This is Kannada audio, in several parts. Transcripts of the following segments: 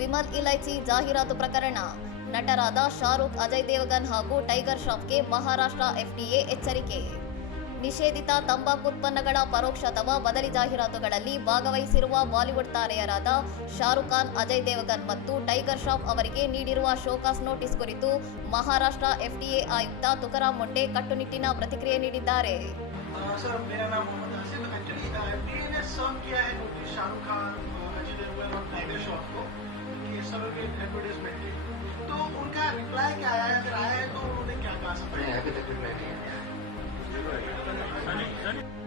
ವಿಮಲ್ ಇಲೈಚಿ ಜಾಹೀರಾತು ಪ್ರಕರಣ. ನಟರಾದ ಶಾರುಖ್, ಅಜಯ್ ದೇವಗನ್ ಹಾಗೂ ಟೈಗರ್ ಶ್ರಾಫ್ಗೆ ಮಹಾರಾಷ್ಟ್ರ ಎಫ್ಡಿಎ ಎಚ್ಚರಿಕೆ. ನಿಷೇಧಿತ ತಂಬಾಕು ಉತ್ಪನ್ನಗಳ ಪರೋಕ್ಷ ಅಥವಾ ಬದಲಿ ಜಾಹೀರಾತುಗಳಲ್ಲಿ ಭಾಗವಹಿಸಿರುವ ಬಾಲಿವುಡ್ ತಾರೆಯರಾದ ಶಾರುಖ್ ಖಾನ್, ಅಜಯ್ ದೇವಗನ್ ಮತ್ತು ಟೈಗರ್ ಶ್ರಾಫ್ ಅವರಿಗೆ ನೀಡಿರುವ ಶೋಕಾಸ್ ನೋಟಿಸ್ ಕುರಿತು ಮಹಾರಾಷ್ಟ್ರ ಎಫ್ಡಿಎ ಆಯುಕ್ತ ತುಕಾರಾಂ ಮುಂಡೆ ಕಟ್ಟುನಿಟ್ಟಿನ ಪ್ರತಿಕ್ರಿಯೆ ನೀಡಿದ್ದಾರೆ.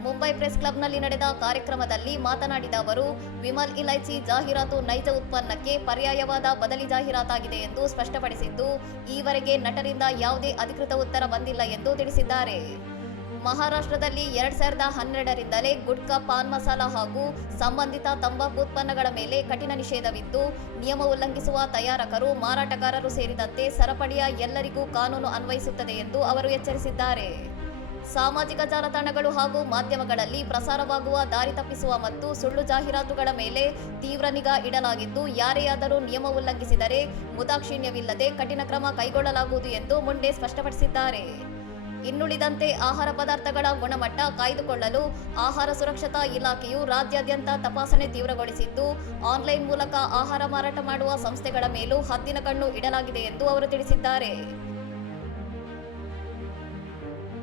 ಮುಂಬೈ ಪ್ರೆಸ್ ಕ್ಲಬ್ನಲ್ಲಿ ನಡೆದ ಕಾರ್ಯಕ್ರಮದಲ್ಲಿ ಮಾತನಾಡಿದ ಅವರು, ವಿಮಲ್ ಇಲೈಚಿ ಜಾಹೀರಾತು ನೈಜ ಉತ್ಪನ್ನಕ್ಕೆ ಪರ್ಯಾಯವಾದ ಬದಲಿ ಜಾಹೀರಾತಾಗಿದೆ ಎಂದು ಸ್ಪಷ್ಟಪಡಿಸಿದ್ದು, ಈವರೆಗೆ ನಟರಿಂದ ಯಾವುದೇ ಅಧಿಕೃತ ಉತ್ತರ ಬಂದಿಲ್ಲ ಎಂದು ತಿಳಿಸಿದ್ದಾರೆ. ಮಹಾರಾಷ್ಟ್ರದಲ್ಲಿ 2012ರಿಂದಲೇ ಗುಟ್ಕಾ, ಪಾನ್ ಮಸಾಲ ಹಾಗೂ ಸಂಬಂಧಿತ ತಂಬಾಕು ಉತ್ಪನ್ನಗಳ ಮೇಲೆ ಕಠಿಣ ನಿಷೇಧವಿದ್ದು, ನಿಯಮ ಉಲ್ಲಂಘಿಸುವ ತಯಾರಕರು, ಮಾರಾಟಗಾರರು ಸೇರಿದಂತೆ ಸರಪಳಿಯ ಎಲ್ಲರಿಗೂ ಕಾನೂನು ಅನ್ವಯಿಸುತ್ತದೆ ಎಂದು ಅವರು ಎಚ್ಚರಿಸಿದ್ದಾರೆ. ಸಾಮಾಜಿಕ ಜಾಲತಾಣಗಳು ಹಾಗೂ ಮಾಧ್ಯಮಗಳಲ್ಲಿ ಪ್ರಸಾರವಾಗುವ ದಾರಿ ತಪ್ಪಿಸುವ ಮತ್ತು ಸುಳ್ಳು ಜಾಹೀರಾತುಗಳ ಮೇಲೆ ತೀವ್ರ ನಿಗಾ ಇಡಲಾಗಿದ್ದು, ಯಾರೆಯಾದರೂ ನಿಯಮ ಉಲ್ಲಂಘಿಸಿದರೆ ಮುದಾಕ್ಷಿಣ್ಯವಿಲ್ಲದೆ ಕಠಿಣ ಕ್ರಮ ಕೈಗೊಳ್ಳಲಾಗುವುದು ಎಂದು ಮುಂಡೆ ಸ್ಪಷ್ಟಪಡಿಸಿದ್ದಾರೆ. ಇನ್ನುಳಿದಂತೆ ಆಹಾರ ಪದಾರ್ಥಗಳ ಗುಣಮಟ್ಟ ಕಾಯ್ದುಕೊಳ್ಳಲು ಆಹಾರ ಸುರಕ್ಷತಾ ಇಲಾಖೆಯು ರಾಜ್ಯಾದ್ಯಂತ ತಪಾಸಣೆ ತೀವ್ರಗೊಳಿಸಿದ್ದು, ಆನ್ಲೈನ್ ಮೂಲಕ ಆಹಾರ ಮಾರಾಟ ಮಾಡುವ ಸಂಸ್ಥೆಗಳ ಮೇಲೂ ಹದ್ದಿನ ಕಣ್ಣು ಇಡಲಾಗಿದೆ ಎಂದು ಅವರು ತಿಳಿಸಿದ್ದಾರೆ.